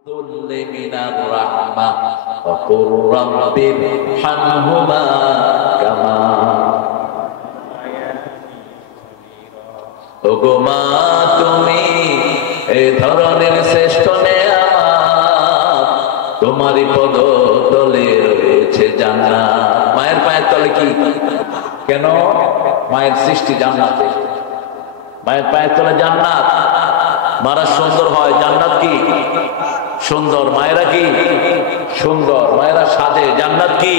من الرحمة وقل رب ارحمهما كما ওগো মা তুমি এই ধরনের শ্রেষ্ঠ নেয়ামত তোমারই পদতলে রয়েছে জান্নাত। মায়ের পায়ের তলে কি কেন? মায়ের সৃষ্টি জান্নাতে, মায়ের পায়ের তলে জান্নাত। মারা সুন্দর হয়, জান্নাত কি সুন্দর, মায়েরা কি সুন্দর, মায়েরা সাজে, জান্নাত কি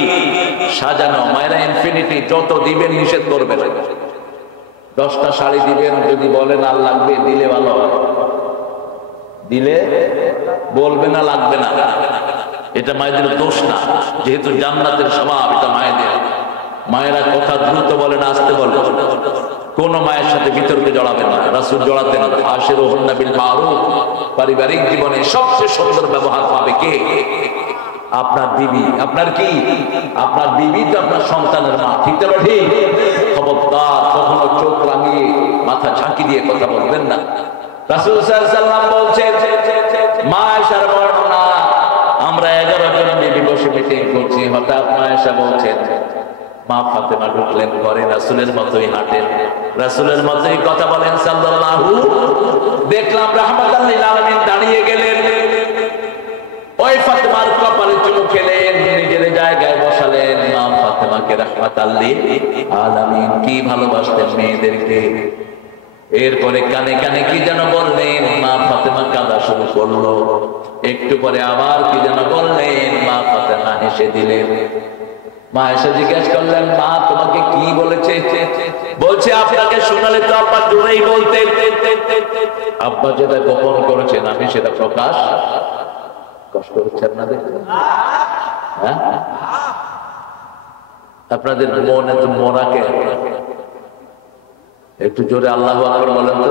সাজানো। মায়েরা ইনফিনিটি, যত দিবেন নিষেধ করবে না। 10টা শাড়ি দিবেন, যদি বলেন আর লাগবে দিলে ভালো হয়, দিলে বলবে না লাগবে না, এটা মায়েদের দোষ না, যেহেতু জান্নাতের স্বভাব এটা মায়েদের। মায়েরা কথা দ্রুত বলে না আস্তে বলে, কোন মায়ের সাথে বিতর্কে জড়াবেন না। রাসূল জড়াতেন আশিরুহুন্না বিল মারুফ। পারিবারিক জীবনে সবচেয়ে সুন্দর ব্যবহার পাবে কে? আপনার বিবি। আপনার কি? আপনার বিবি তো আপনার সন্তানের মা, ঠিক তো ঠিক? খবরদার কখনো চোখ রাঙিয়ে মাথা ঝাঁকি দিয়ে কথা বলবেন না। রাসূল সাল্লাল্লাহু আলাইহি ওয়াসাল্লাম বলছেন, মা আয়েশার বর্ণনা, আমরা 11 জন বিবি বসে মিটিং করছি, হঠাৎ মা আয়েশা বলছেন, মা ফাতেমা ঢুকলেন ঘরে, রাসূলের মতোই হাঁটেন, রাসূলের মতোই কথা বলেন সাল্লাল্লাহু। দেখলাম রাহমাতাল লিল আলামিন দাঁড়িয়ে গেলেন, ওই ফাতেমার কপালে চুমু খেলেন, নিজের জায়গায় বসালেন। মা ফাতেমাকে রাহমাতাল লিল আলামিন কি ভালোবাসতেন মেয়েদেরকে। এরপরে কানে কানে কি যেন বললেন, মা ফাতেমা কাঁদা শুরু করলো। একটু পরে আবার কি যেন বললেন, মা ফাতেমা হেসে দিলেন। মা এসে জিজ্ঞেস করলেন, মা তোমাকে কি বলেছে? বলছে, আপনাকে শোনালে তো আব্বা জোরেই বলতেন, আব্বা যেটা গোপন করেছেন আমি সেটা প্রকাশ। কষ্ট হচ্ছে আপনাদের? হ্যাঁ, আপনাদের মন এত মরাকে একটু জোরে আল্লাহু আকবার বলেন তো।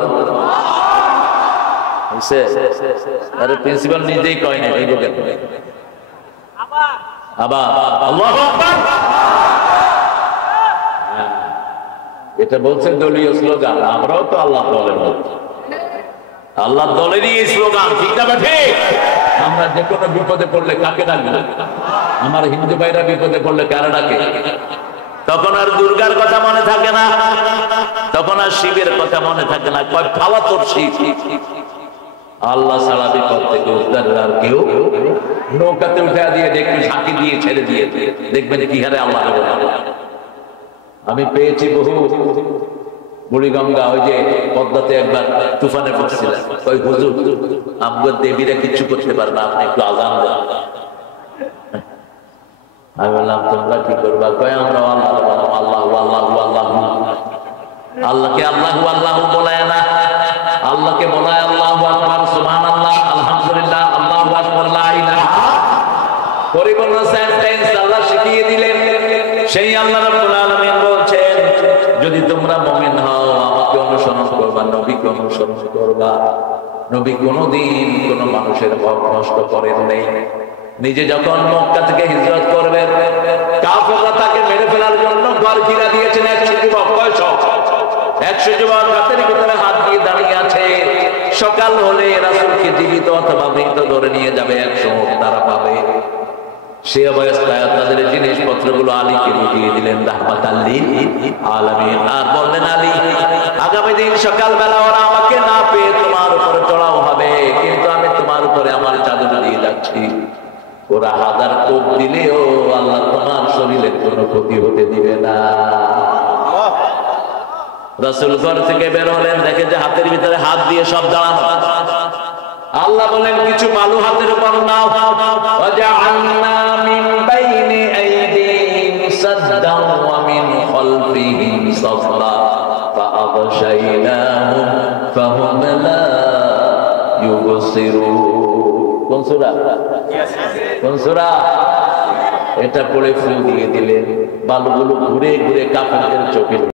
আরে প্রিন্সিপাল নিজেই কয় না, এই বলেন আবার আল্লাহু আকবার। এটা বলছেন দলীয় স্লোগান, আমরাও তো আল্লাহ দলের মধ্যে, আল্লাহ দলেরই স্লোগান, ঠিক না ঠিক? আমরা যে কোনো বিপদে পড়লে কাকে ডাকবো? আমার হিন্দু ভাইরা বিপদে পড়লে কারা ডাকে? তখন আর দুর্গার কথা মনে থাকে না, তখন আর শিবের কথা মনে থাকে না, কয় খাওয়া তোর শিব। আল্লাহ ছাড়া বিপদ থেকে উদ্ধারের আর কেউ। নৌকাতে উঠে দিয়ে দেখবেন, ঝাঁকি দিয়ে ছেড়ে দিয়ে দেখবেন কি হারে আল্লাহ। আমি পেয়েছি বহু, বুড়িগঙ্গা ওই যে পদ্মাতে একবার তুফানে পড়ছিলেন, ওই হুজুর আমগো দেবীরা কিচ্ছু করতে পারে না, আপনি একটু আজান দেন। আমি বললাম তোমরা কি করবা? কয় আমরা আল্লাহ আল্লাহ আল্লাহ আল্লাহ। আল্লাহকে আল্লাহু আল্লাহু বলায় না, আল্লাহকে বলায় আল্লাহু আকবার, সুবহানাল্লাহ, আলহামদুলিল্লাহ, আল্লাহু আকবার, লা ইলাহা। পরিপূর্ণ সেন্টেন্স আল্লাহ শিখিয়ে দিলেন। সেই আল্লাহ রাব্বুল আলামিন বলছেন, যদি তোমরা মুমিন হও আমাকে অনুসরণ করবা, নবীকে অনুসরণ করবা। নবী কোনোদিন কোনো মানুষের হক নষ্ট করেন নাই। নিজে যখন মক্কা থেকে হিজরত করবেন, কাফেররা তাকে মেরে ফেলার জন্য ঘর ঘিরা দিয়েছেন। 100 যুবক, 100 যুবক হাতের ভিতরে হাত দিয়ে দাঁড়িয়ে আছে। সকাল হলে রাসূলকে জীবিত অথবা মৃত ধরে নিয়ে যাবে, 100 উট তারা পাবে। সে অবস্থায় তাদের জিনিসপত্রগুলো আলীকে বুঝিয়ে দিলেন রাহমাতাল লিল আলামিন। আর বললেন, আলী আগামী দিন সকালবেলা ওরা আমাকে না পেয়ে তোমার উপরে চড়াও হবে, কিন্তু আমি তোমার উপরে আমার চাদর দিয়ে যাচ্ছি। ওরা 1000 কোপ দিলেও আল্লাহ তোমার শরীরের কোনো ক্ষতি হতে দিবে না। রাসূল ঘর থেকে বের হলেন, দেখে যে হাতের ভিতরে হাত দিয়ে সব দাঁড়ানো। আল্লাহ বলেন, কিছু বালু হাতের উপর নাও। ওয়াজআলনা মিন বাইনি আইদিহিম সাদদান ওয়া মিন খালফিহিম সাফা ফাআগশাইনাহুম ফাহুম লা ইউবসিরুন। কোন সূরা? কোন সূরা? এটা পড়ে ফুল দিয়ে দিলেন, বালুগুলো ঘুরে ঘুরে কাফেরদের চোখে